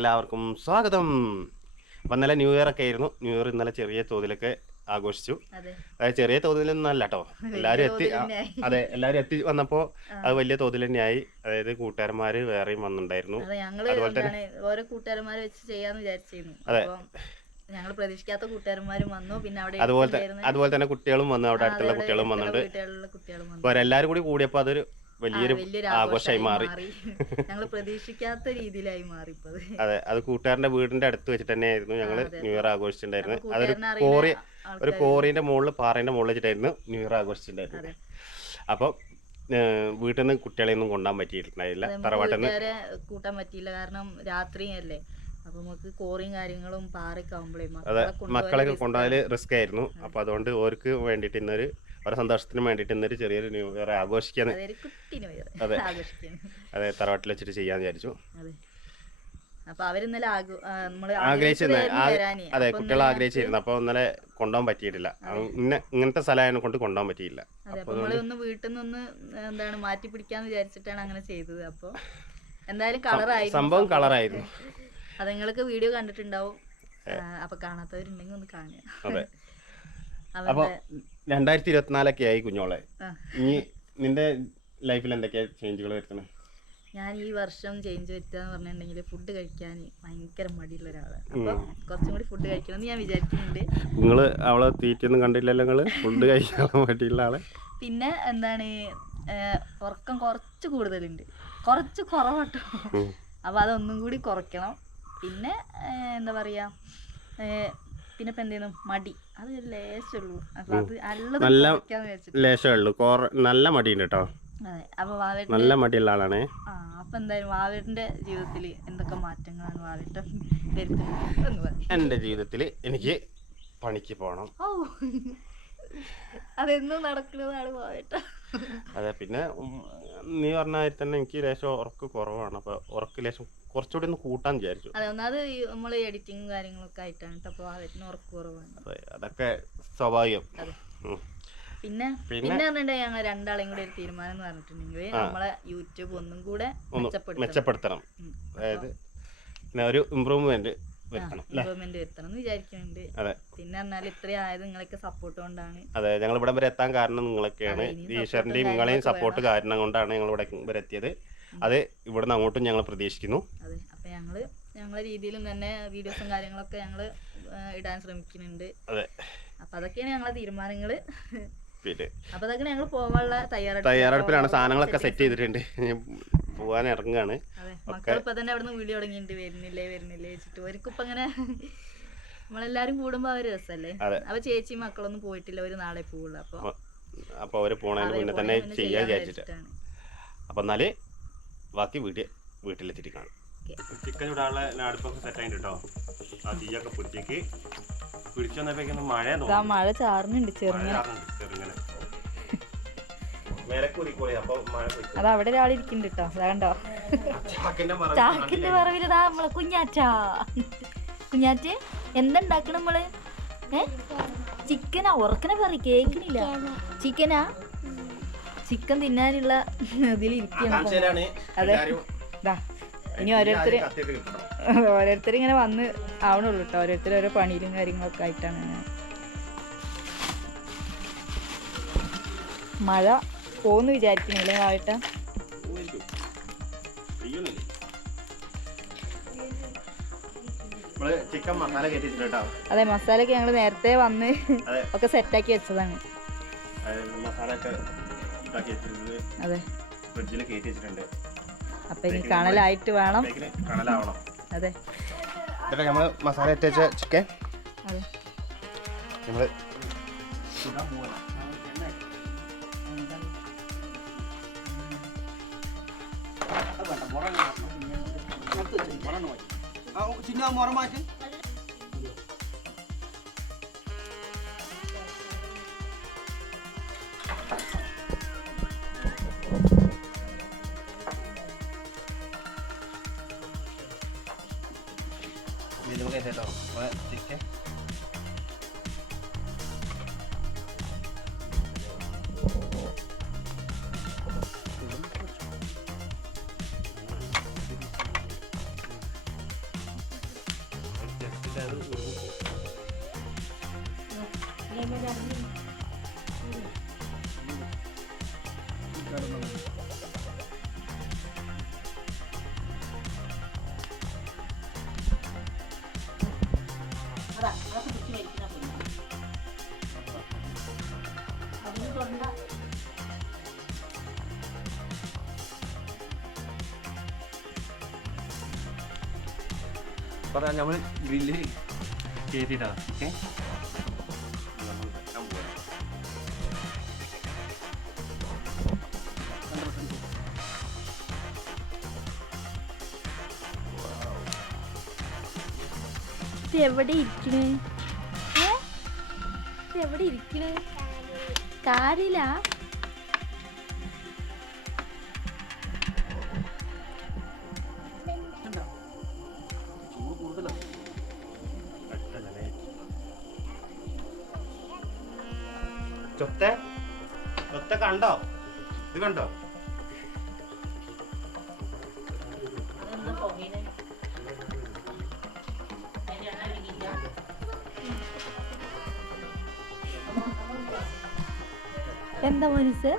എല്ലാവർക്കും സ്വാഗതം. അപ്പം ഇന്നലെ ന്യൂ ഇയർ ഒക്കെ ആയിരുന്നു. ന്യൂ ഇയർ ഇന്നലെ ചെറിയ തോതിലൊക്കെ ആഘോഷിച്ചു. അതെ. അതായത് ചെറിയ തോതിലൊന്നും അല്ല കേട്ടോ എല്ലാവരും എത്തി. അതെ എല്ലാവരും എത്തി വന്നപ്പോൾ അത് വലിയ തോതിൽ തന്നെയായി അതായത് കൂട്ടുകാരന്മാര് വേറെയും വന്നിട്ടുണ്ടായിരുന്നു അതുപോലെ തന്നെ- ഓരോ കൂട്ടുകാരന്മാരെ വെച്ച് ചെയ്യാന്ന് വിചാരിച്ചിരുന്നു. അതെ. ഞങ്ങൾ പ്രതീക്ഷിക്കാത്ത കൂട്ടുകാരന്മാരും വന്നു. പിന്നെ അവിടെ അതുപോലെ അതുപോലെ തന്നെ കുട്ടികളും വന്നു. അവിടെ അടുത്തുള്ള കുട്ടികളും വന്നിട്ടുണ്ട്. എല്ലാവരും കൂടി കൂടിയപ്പോൾ അതൊരു വലിയൊരു ആഘോഷമായി മാറി. ഞങ്ങൾ പ്രതീക്ഷിക്കാത്ത രീതിയിലായി മാറി അതെ അത് കൂട്ടുകാരന്റെ വീടിന്റെ അടുത്ത് വെച്ചിട്ട് തന്നെയായിരുന്നു ഞങ്ങൾ ന്യൂ ഇയർ ആഘോഷിച്ചിട്ടുണ്ടായിരുന്നത്. അതൊരു കോറി ഒരു കോറിന്റെ മുകളിൽ പാറേന്റെ മുകളിൽ വെച്ചിട്ടായിരുന്നു ന്യൂ ഇയർ ആഘോഷിച്ചിട്ടുണ്ടായിരുന്നത്. അപ്പം വീട്ടിൽ നിന്ന് കുട്ടികളെ ഒന്നും കൊണ്ടാൻ പറ്റിയിട്ടുണ്ടായില്ല തറവാട്ടിൽ നിന്ന് കൂട്ടാൻ പറ്റിയില്ല. കാരണം രാത്രിയല്ലേ. അപ്പൊ നമുക്ക് കോറിയും കാര്യങ്ങളും പാറയൊക്കെ ആകുമ്പോഴേ അതെ മക്കളെ കൊണ്ടുപോയാൽ റിസ്ക് ആയിരുന്നു. അപ്പൊ അതുകൊണ്ട് ഓർക്ക് വേണ്ടിയിട്ട് ഇന്നൊരു അവരുടെ സന്തോഷത്തിന് വേണ്ടിയിട്ട് ഇന്നൊരു ചെറിയൊരു ന്യൂ ഇയർ ആഘോഷിക്കാൻ അതെ. അതെ. തറവാട്ടിൽ വെച്ചിട്ട് ചെയ്യാൻ വിചാരിച്ചു. അതെ. അപ്പൊ അപ്പൊ കുട്ടികൾ ആഗ്രഹിച്ചിരുന്നു. അപ്പൊ ഇന്നലെ കൊണ്ടുപോകാൻ പറ്റിയിട്ടില്ല. ഇന്ന ഇങ്ങനത്തെ സ്ഥലമായ കൊണ്ട് കൊണ്ടുപോകാൻ പറ്റിയില്ല. അപ്പൊ ഒന്ന് വീട്ടിൽ നിന്ന് എന്താണ് മാറ്റി പിടിക്കാന്ന് വിചാരിച്ചിട്ടാണ് അങ്ങനെ ചെയ്തത്. അപ്പൊ എന്തായാലും കളറായി സംഭവം കളറായിരുന്നു അത് നിങ്ങൾക്ക് വീഡിയോ കണ്ടിട്ടുണ്ടാവും. അപ്പൊ കാണാത്തവരുണ്ടെങ്കിൽ ഒന്ന് കാണുക. അതെ. അപ്പോൾ രണ്ടായിരത്തി ഇരുപത്തിനാലൊക്കെ ആയി കുഞ്ഞോളെ ഇനി നിന്റെ ലൈഫിൽ എന്തൊക്കെയാ ചേഞ്ചുകൾ വരുത്തണേ ഞാൻ ഈ വർഷം ചേഞ്ച് വരുത്തുകയെന്ന് പറഞ്ഞിട്ടുണ്ടെങ്കിൽ ഫുഡ് കഴിക്കാൻ ഭയങ്കര മടിയുള്ള ഒരാളാണ് അപ്പൊ കുറച്ചും കൂടി ഫുഡ് കഴിക്കണം എന്ന് ഞാൻ വിചാരിക്കുന്നുണ്ട്. നിങ്ങൾ അവളെ തീറ്റൊന്നും കണ്ടില്ലല്ലോ നിങ്ങൾ ഫുഡ് കഴിക്കാൻ മടിയുള്ള ആളെ. പിന്നെ എന്താണ് ഉറക്കം കുറച്ച് കൂടുതലുണ്ട്. കുറച്ച് കുറവട്ടോ. അപ്പൊ അതൊന്നും കൂടി കുറയ്ക്കണം. പിന്നെ എന്താ പറയാ പിന്നെ ഇപ്പൊ എന്തെയ്യുന്നു? മടി. അത് ഒരു ലേശമുള്ളൂ അപ്പൊ അത് നല്ലത് നല്ല കുറയ്ക്കാന്ന് വെച്ചിട്ട് ലേശമേ ഉള്ളൂ കോറ നല്ല മടിയുണ്ട് കേട്ടോ അതെ. അപ്പൊ നല്ല മടിയുള്ള ആളാണേ. ആ അപ്പൊ എന്തായാലും വാവേട്ടന്റെ ജീവിതത്തിൽ എന്തൊക്കെ മാറ്റങ്ങളാണ് വാവേട്ടൻ വരുത്തുന്നത് എന്ന് പറയും എന്റെ ജീവിതത്തിൽ എനിക്ക് പണിക്ക് പോകണം ഓ അതെന്നും നടക്കുന്നതാണ് വാവേട്ട അതെ പിന്നെ നീ പറഞ്ഞ മാതിരി തന്നെ എനിക്ക് ലേശം ഉറക്ക് കുറവാണ്. അപ്പൊ ഉറക്ക് ലേശം കുറച്ചുകൂടി ഒന്ന് കൂട്ടാൻ വിചാരിച്ചു. അതെ ഒന്നാമത് നമ്മൾ എഡിറ്റിങ് കാര്യങ്ങളൊക്കെ ആയിട്ടാണ്. അപ്പൊ ഉറക്ക് കുറവാണ്. അതെ അതൊക്കെ സ്വാഭാവികം. പിന്നെ പിന്നെ? ഞങ്ങൾ രണ്ടാളെയും കൂടെ ഒരു തീരുമാനം എന്ന് പറഞ്ഞിട്ടുണ്ടെങ്കിൽ നമ്മളെ യൂട്യൂബ് ഒന്നും കൂടെ മെച്ചപ്പെടുത്തണം. മെച്ചപ്പെടുത്തണം. അതായത് പിന്നെ ഒരു ഇമ്പ്രൂവ്മെന്റ് അതെ. ഞങ്ങൾ ഇവിടെ വരെ എത്താൻ കാരണം നിങ്ങളൊക്കെയാണ്. ഈശ്വരന്റെയും നിങ്ങളെയും സപ്പോർട്ട് കാരണം കൊണ്ടാണ് ഞങ്ങൾ ഇവിടെ വരെ എത്തിയത് അത് ഇവിടുന്ന് അങ്ങോട്ടും ഞങ്ങൾ പ്രതീക്ഷിക്കുന്നു. അതെ അപ്പൊ ഞങ്ങൾ ഞങ്ങളെ രീതിയിലും തന്നെ വീഡിയോസും കാര്യങ്ങളൊക്കെ ഞങ്ങൾ ഇടാൻ ശ്രമിക്കുന്നുണ്ട്. അതെ. അപ്പൊ അതൊക്കെയാണ് ഞങ്ങളെ തീരുമാനങ്ങൾ. പിന്നെ അപ്പൊ അതൊക്കെ ഞങ്ങൾ പോവാനുള്ള തയ്യാറെടുപ്പ് തയ്യാറെടുപ്പിലാണ് സാധനങ്ങളൊക്കെ സെറ്റ് ചെയ്തിട്ടുണ്ട്. ഇനി ഇറങ്ങാണ് തുടങ്ങിയിട്ട് വരുന്നില്ലേ വരുന്നില്ലേ വെച്ചിട്ട് അങ്ങനെ നമ്മളെല്ലാരും കൂടുമ്പോ അവർ രസല്ലേ. അപ്പൊ ചേച്ചി മക്കളൊന്നും പോയിട്ടില്ല അവർ നാളെ പോവുള്ളൂ. അപ്പൊ അവർ പോണതിന് മുന്നേ തന്നെ ചെയ്യാൻ വിചാരിച്ചിട്ട്. അപ്പൊ എന്നാൽ ബാക്കി വീട്ടിൽ വീട്ടിലെത്തിയിട്ട് കാണും. ചിക്കൻ ചൂടാനുള്ള അടുപ്പൊക്കെ സെറ്റ് ആയിട്ട് കേട്ടോ ആ തീയൊക്കെ പിടിച്ചേക്ക്. പിടിച്ചു വന്നപ്പോഴേക്കും മഴ മഴ ചെറുങ്ങനെ. അത് അവിടെ ഒരാളിരിക്കുന്നുണ്ട് കേട്ടോ അതാ കണ്ടോ? ചാക്കിന്റെ പറവിലതാ നമ്മളെ കുഞ്ഞാച്ചാ കുഞ്ഞാറ്റ് എന്തുണ്ടാക്കണ നമ്മൾ ഏ? ചിക്കനാ? ഉറക്കനെ പറ കേക്കണില്ല ചിക്കനാ? ചിക്കൻ തിന്നാനുള്ള ഇതിലിരിക്കണം അതെ. ഇനി ഓരോരുത്തര് ഓരോരുത്തർ ഇങ്ങനെ വന്ന് ആവണുള്ളൂ കേട്ടോ ഓരോരുത്തർ ഓരോ പണിയിലും കാര്യങ്ങളൊക്കെ ആയിട്ടാണ്. മഴ പോന്ന് വിചാരിക്കുന്നില്ലേ ആയിട്ട് അതെ ചിക്കൻ മസാല ഒക്കെ ഞങ്ങൾ അതെ മസാലയൊക്കെ ഞങ്ങൾ നേരത്തെ വന്ന് ഒക്കെ സെറ്റാക്കി വെച്ചതാണ്. അതെ ഫ്രിഡ്ജിൽ കയറ്റി വെച്ചിട്ടുണ്ട്. അപ്പൊ ഇനി കണലായിട്ട് വേണം. കണലാവണം. അതെ. നമ്മൾ മസാല ഇട്ട് വെച്ച ചിക്കൻ. അതെ. നമ്മൾ ചിന്ന മുറ മാറ്റി കേട്ടോ പറയാം നമ്മൾ ഗ്രില്ല് കയറ്റിട്ടാ ഓക്കെ. എവിടെ ഇരിക്കണേ? എവിടെ ഇരിക്കണ്? കാറിലാ ചൊത്ത? ചൊത്ത കണ്ടോ? ഇത് കണ്ടോ? എന്താ മോനിസ്?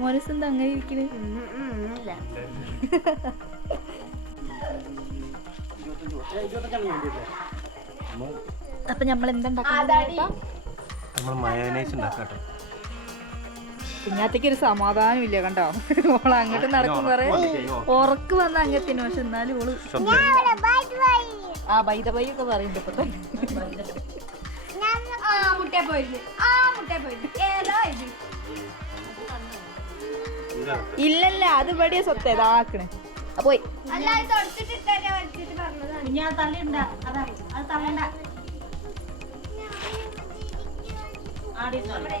മോനിസ് എന്താ അങ്ങനെ ഇരിക്കണ്? അപ്പൊ നമ്മൾ എന്താ നമ്മൾ മയോനൈസ് ഉണ്ടാക്കാം കേട്ടോ കുഞ്ഞാത്തേക്ക് ഒരു സമാധാനം ഇല്ല കണ്ടോ? ഓൾ അങ്ങോട്ട് നടക്കും പറ ഉറക്ക് വന്ന അങ്ങത്തിന് പക്ഷെ എന്നാലും ഓൾ ആ ബൈത ബൈ ഒക്കെ പറയുന്നുണ്ട് ഇപ്പൊ ഇല്ലല്ല അത് ഇവിടെ സ്വത്ത്. ഇതാക്കണേ പോയി. ഞാൻ തള്ളിണ്ട അതാ അത് തള്ളണ്ട. ഇവിടെ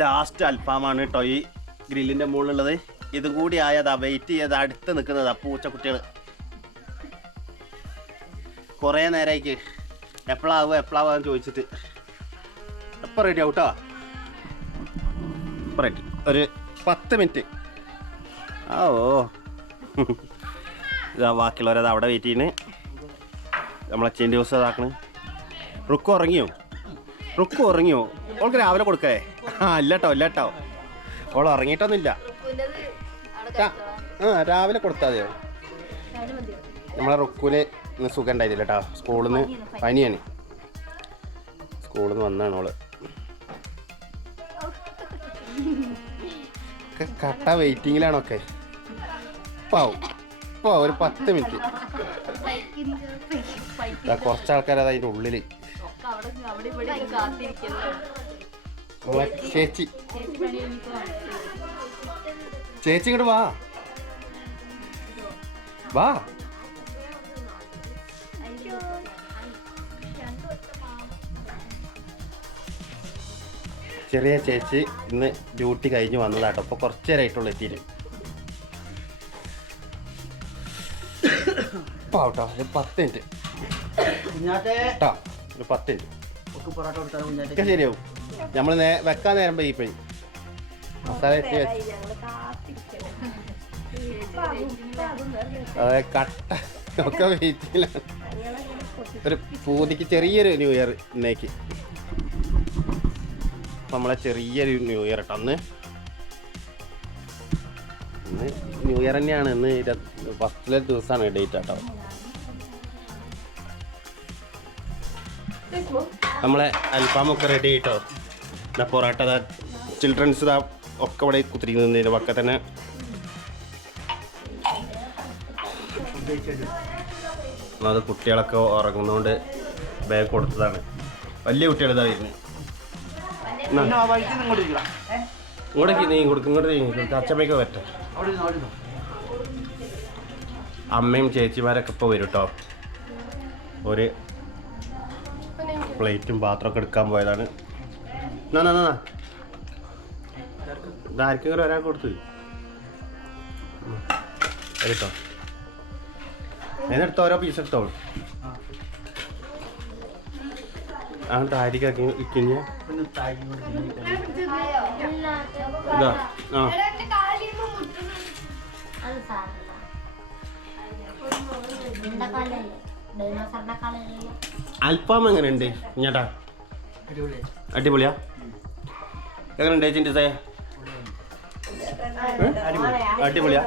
ലാസ്റ്റ് അൽഫാമാണ് കേട്ടോ ഈ ഗ്രില്ലിന്റെ മുകളിലുള്ളത്. ഇതും കൂടി ആയതാ വെയിറ്റ് ചെയ്ത് അടുത്ത് നിൽക്കുന്നതാ പൂച്ചക്കുട്ടികൾ കുറേ നേരമായിക്ക് എപ്പോഴാവുക എപ്പോഴാവുക ചോദിച്ചിട്ട്. എപ്പോൾ റെഡി ആവട്ടോ? ഇപ്പം റെഡി ഒരു പത്ത് മിനിറ്റ് ആ ഓ ഇതാ ബാക്കിയുള്ളവരത് അവിടെ വെയിറ്റ് ചെയ്യുന്നു നമ്മളെ ചെന്റെ ദിവസം ഇതാക്കണേ. റുക്കു ഉറങ്ങിയോ? റുക്കു ഉറങ്ങിയോ? ഓൾക്ക് രാവിലെ കൊടുക്കേ. ആ ഇല്ലട്ടോ അവൾ ഇറങ്ങിയിട്ടൊന്നുമില്ല ഓൾ ഉറങ്ങിയിട്ടൊന്നുമില്ല ആ രാവിലെ കൊടുത്താൽ മതിയോ? നമ്മളെ റുക്കൂന് ഇന്ന് സുഖം ഉണ്ടായില്ല കേട്ടോ സ്കൂളിൽ നിന്ന് പനിയാണ്. സ്കൂളിൽ നിന്ന് വന്നാണ് ഓൾ. ഒക്കെ കട്ട വെയിറ്റിങ്ങിലാണൊക്കെ. പാവും. ഇപ്പോ ഒരു പത്ത് മിനിറ്റ്. കുറച്ച് ആൾക്കാരത് അതിന്റെ ഉള്ളിൽ ചേച്ചി. ചേച്ചി ഇങ്ങോട്ട് വാ. വാ. ചെറിയ ചേച്ചി ഇന്ന് ഡ്യൂട്ടി കഴിഞ്ഞ് വന്നതാട്ടോ. അപ്പൊ കുറച്ച് നേരമായിട്ടുള്ളൂ എത്തിയിട്ട്. കേട്ടോ ഒരു പത്ത് മിനിറ്റ്. കേട്ടോ ഒരു പത്ത് മിനിറ്റ്. ശരിയാവും. നമ്മൾ വെക്കാൻ നേരം പോയി മസാല അതെ കട്ട ഒക്കെ വെയിറ്റിലാണ് ഒരു പൂതിക്ക് ചെറിയൊരു ന്യൂ ഇയർ ഇന്നേക്ക് നമ്മളെ ചെറിയൊരു ന്യൂ ഇയർ കേട്ടോ അന്ന് ഇന്ന് ന്യൂ ഇയർ തന്നെയാണ്. ഇന്ന് ഫസ്റ്റിലെ ദിവസമാണ് ഡേറ്റ് കേട്ടോ നമ്മളെ അൽഫാമൊക്കെ റെഡി ആയിട്ടോ? എന്നാ പൊറോട്ട ദാ ചിൽഡ്രൻസ് ഇതാ ഒക്കെ ഇവിടെ കുത്തിരിക്കുന്നതിന്റെ പക്ക തന്നെ. അത് കുട്ടികളൊക്കെ ഉറങ്ങുന്നതുകൊണ്ട് ബാഗ് കൊടുത്തതാണ്. വലിയ കുട്ടികൾ ഇതാ വരുന്നത്. ഇങ്ങോട്ടേക്ക് നീ കൊടുക്കും ഇങ്ങോട്ട് നീ അച്ചമ്മയ്ക്ക് പറ്റ അവിടെ ഇരുന്നോ, അമ്മയും ചേച്ചിമാരൊക്കെ ഇപ്പോൾ വരും കേട്ടോ ഒരു പ്ലേറ്റും പാത്രമൊക്കെ എടുക്കാൻ പോയതാണ്. എന്നാ എന്നാ, ഒരാൾ കൊടുത്തു. എടുത്തോ. ഓരോ പീസ് എടുത്തോളൂ. ആ താരിക്കാക്കി ഇക്കിഞ്ഞ. ഇങ്ങോട്ട് ഇതാ ആ. അൽഫാം എങ്ങനെയുണ്ട്? അടിപൊളിയായി. അടിപൊളിയാ? എങ്ങനെയുണ്ട് ചേച്ചിന്റെ സേ അടിപൊളിയാ?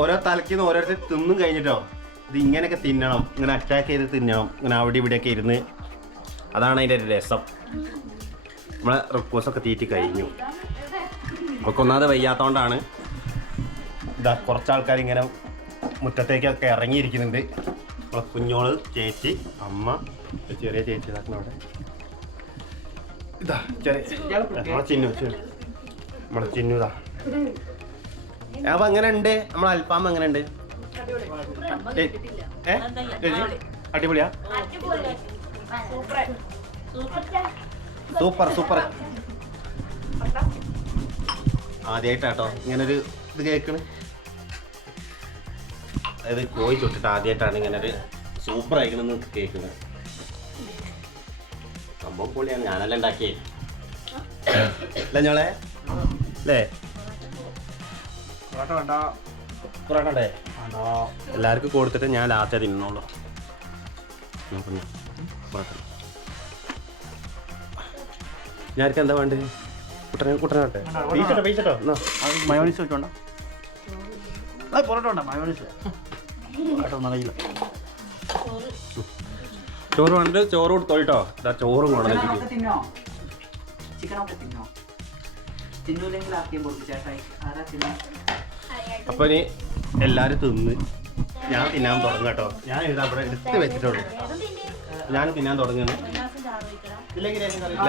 ഓരോ തലക്കിന്ന് ഓരോരുത്തർ തിന്നും കഴിഞ്ഞിട്ടോ? ഇത് ഇങ്ങനെയൊക്കെ തിന്നണം. ഇങ്ങനെ അറ്റാക്ക് ചെയ്ത് തിന്നണം. ഇങ്ങനെ അവിടെ ഇവിടെയൊക്കെ ഇരുന്ന്. അതാണ് അതിന്റെ ഒരു രസം. നമ്മളെ റിക്വസ്റ്റൊക്കെ തീറ്റി കഴിഞ്ഞു. ഒക്കെ ഒന്നാമത് വയ്യാത്തതുകൊണ്ടാണ് ഇതാ കുറച്ച് ആൾക്കാർ ഇങ്ങനെ മുറ്റത്തേക്കൊക്കെ ഇറങ്ങിയിരിക്കുന്നുണ്ട്. നമ്മളെ കുഞ്ഞോൾ ചേച്ചി അമ്മ ചെറിയ ചേച്ചി അവിടെ ഇതാ ചെറിയ നമ്മളെ ചിന്നു. നമ്മളെ ചിന്നു ഇതാ അപ്പൊ എങ്ങനെ ഉണ്ട് നമ്മളെ അൽഫാം എങ്ങനെ ഉണ്ട് അടിപൊളിയാ സൂപ്പർ സൂപ്പർ ആദ്യമായിട്ടാട്ടോ ഇങ്ങനൊരു ഇത് കേൾക്കണ്. അതായത് കോഴി ചുട്ടിട്ട് ആദ്യമായിട്ടാണ് ഇങ്ങനൊരു സൂപ്പർ ആയിക്കണെന്ന് കേൾക്കുന്നത്. സംഭവം പൊളിയാണ് ഞാനല്ല ഉണ്ടാക്കിയേ അല്ല ഞങ്ങളെ? അല്ലേ? പൊറോട്ട വേണ്ട. എല്ലാവർക്കും കൊടുത്തിട്ട് ഞാൻ ലാസ്റ്റേ തിന്നോളൂ ഞാൻ ഞാനൊക്കെ എന്താ വേണ്ടത് കുട്ടനെ കുട്ടനാട്ടെ പീസട്ടോ പീസട്ടോ മയോണീസ് വെച്ചോണ്ട? പൊറോട്ട വേണ്ട മയോണീസ്. പൊറോട്ട ഒന്നും അറിയില്ല. ചോറ് വേണ്ട ചോറ് കൊടുത്തോട്ടോ ഇതാ ചോറ് കൊണ്ടു തിന്നോ? ചിക്കനൊക്കെ തിന്നോ? ആക്കിയും ആരാ തിന്നാ? അപ്പൊ ഇനി എല്ലാരും തിന്ന്. ഞാൻ തിന്നാൻ തുടങ്ങും കേട്ടോ. ഞാൻ ഇതാ ഇവിടെ എടുത്ത് വെച്ചിട്ടുള്ളൂ ഞാൻ തിന്നാൻ തുടങ്ങുന്നു.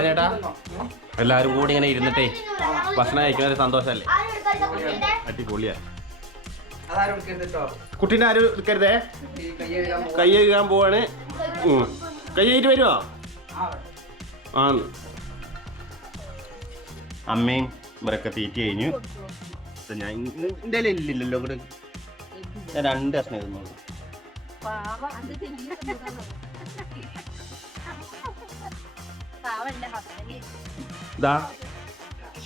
ചേട്ടാ. എല്ലാരും കൂടി ഇങ്ങനെ ഇരുന്നിട്ടേ ഭക്ഷണം കഴിക്കുന്ന ഒരു സന്തോഷമല്ലേ? അടിപൊളിയാ. കുട്ടീനെ ആരും എടുക്കരുതേ? കൈ കഴുകാൻ പോവാണ്. ഉം. വരുവോ? വരുമോ ആ ആ അമ്മയും ഇവരൊക്കെ തീറ്റി കഴിഞ്ഞു. ഞാൻ എന്റെ ഇല്ലല്ലോ ഇവിടെ. ഞാൻ രണ്ട് കഷ്ണം ഇരുന്നുള്ളൂ ഇതാ.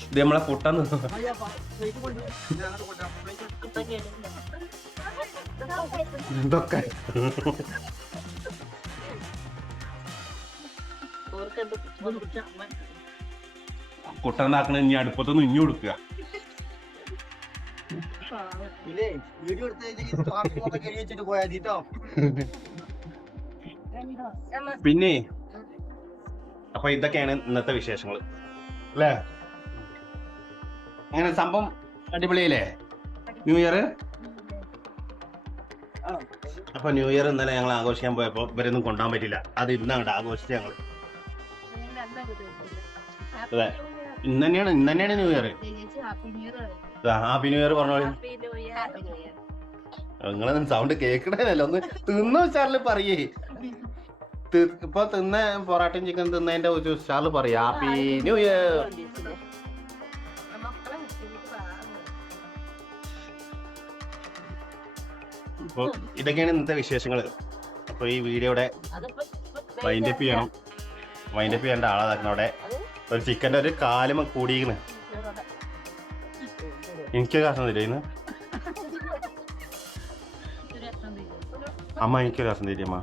ഇത് നമ്മളെ പൊട്ടാന്ന്. ഇതൊക്കെ കുട്ടണ്ടാക്കണ ഇനി അടുപ്പത്തൊന്നും ഇഞ്ഞു കൊടുക്കുക. പിന്നെ അപ്പൊ ഇതൊക്കെയാണ് ഇന്നത്തെ വിശേഷങ്ങൾ അല്ലേ? അങ്ങനെ സംഭവം അടിപൊളിയല്ലേ? ന്യൂ ഇയർ അപ്പൊ ന്യൂ ഇയർ ഇന്നലെ ഞങ്ങൾ ആഘോഷിക്കാൻ പോയപ്പോ ഇവരൊന്നും കൊണ്ടുപോകാൻ പറ്റില്ല. അത് ഇന്നാണ് ആഘോഷിച്ച ഞങ്ങൾ. ഞങ്ങൾ അതെ. ഇന്ന് തന്നെയാണ് ഇന്ന് തന്നെയാണ് new year happy new year പറഞ്ഞോളൂ നിങ്ങളൊന്നും സൗണ്ട് കേൾക്കണേനല്ല ഒന്ന് തിന്ന ചാറിൽ പറയേ. ഇപ്പൊ തിന്ന പൊറാട്ടയും ചിക്കൻ തിന്നതിന്റെ ഒരു ഉച്ചാറിൽ പറയും. ഹാപ്പി ന്യൂ ഇയർ അപ്പോൾ ഇതൊക്കെയാണ് ഇന്നത്തെ വിശേഷങ്ങൾ അപ്പോൾ ഈ വീഡിയോയുടെ വൈൻഡപ്പ് ചെയ്യണം. വൈൻഡപ്പ് ചെയ്യേണ്ട ആളാതാക്കണം അവിടെ ഒരു ചിക്കന്റെ ഒരു കാലും കൂടിയിരിക്കുന്നു എനിക്ക് രസം തരും ഇന്ന്? അമ്മ എനിക്ക് രസം തരും അമ്മ?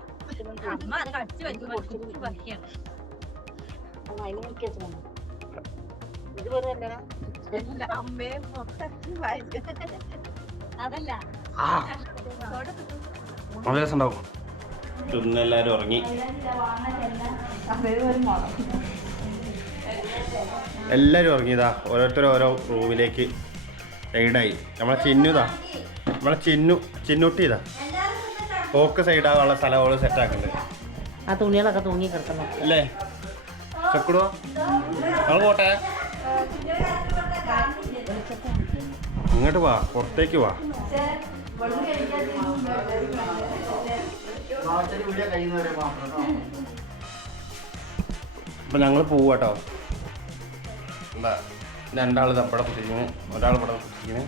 അതല്ല നല്ല രസം ഉണ്ടാവും. തിന്നെല്ലാരും ഉറങ്ങി. എല്ലാവരും ഉറങ്ങിയതാ ഓരോരുത്തരും ഓരോ റൂമിലേക്ക് സൈഡായി. നമ്മളെ ചിന്നുതാ നമ്മളെ ചിന്നു ചിന്നുട്ടിയതാ ഓക്ക് സൈഡാകാനുള്ള സ്ഥലം അവൾ സെറ്റാക്കുന്നുണ്ട് ആ തുണികളൊക്കെ തൂങ്ങി കിടക്കണം അല്ലേ? ചെക്കിടുവോ? നമ്മൾ പോട്ടെ. ഇങ്ങോട്ട് വാ പുറത്തേക്ക് വാ. അപ്പം ഞങ്ങൾ പോവാട്ടോ എന്താ? രണ്ടാൾ തപ്പടെ കുത്തിക്കുന്നു ഒരാൾ ഇവിടെ കുത്തിക്കുന്നു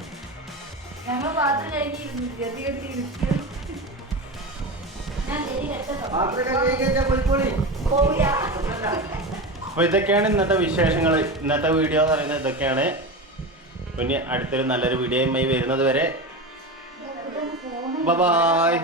അപ്പൊ ഇതൊക്കെയാണ് ഇന്നത്തെ വിശേഷങ്ങൾ ഇന്നത്തെ വീഡിയോ എന്ന് പറയുന്നത് ഇതൊക്കെയാണ്. പിന്നെ അടുത്തൊരു നല്ലൊരു വീഡിയോയുമായി വരുന്നത് വരെ. ബൈ